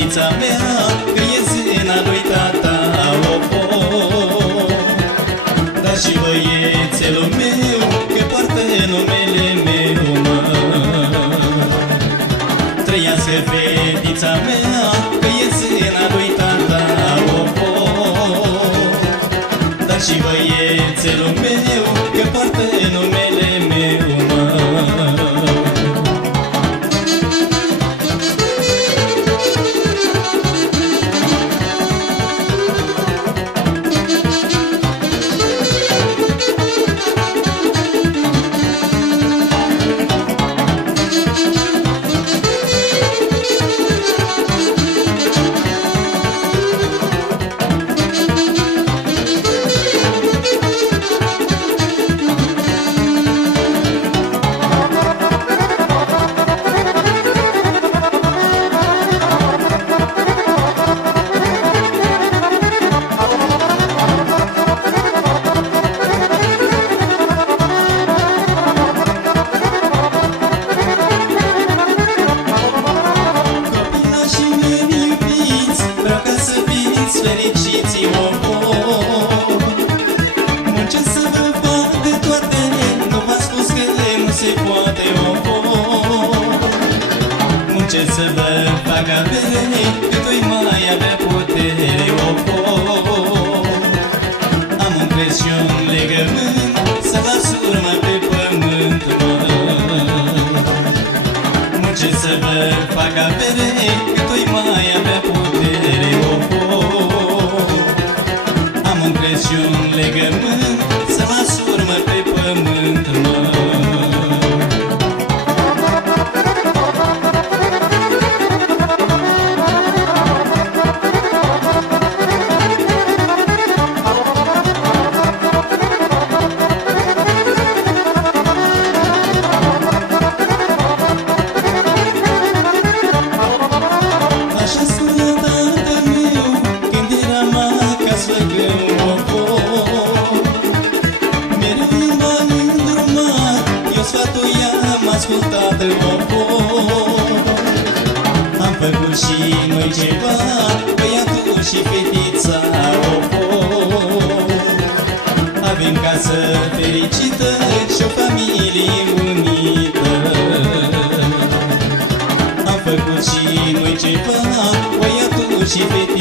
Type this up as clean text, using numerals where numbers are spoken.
fetița mea, că e zâna lui tata, dar și băiețelul meu, că poartă numele meu, mă. Trăiască fetița mea, că e zâna lui tata, dar și băiețelul meu, că poartă numele meu, mă. Fericiți, muncesc să vă fac de toate, nu v-am spus că nu se poate, muncesc să vă fac avere, cât-o-i mai avea putere, am un crez și un legământ, să las urma pe pământ, muncesc să vă fac avere, cât-o-i mai avea putere, un crez și un legământ, să las urmă pe pământ, mă. Așa spune tatăl meu când eram acasă, sfatul i-am ascultat, am făcut și noi ceva, băiatul și fetița, avem casă fericită și o familie unită. Am făcut și noi ceva, băiatul și fetița.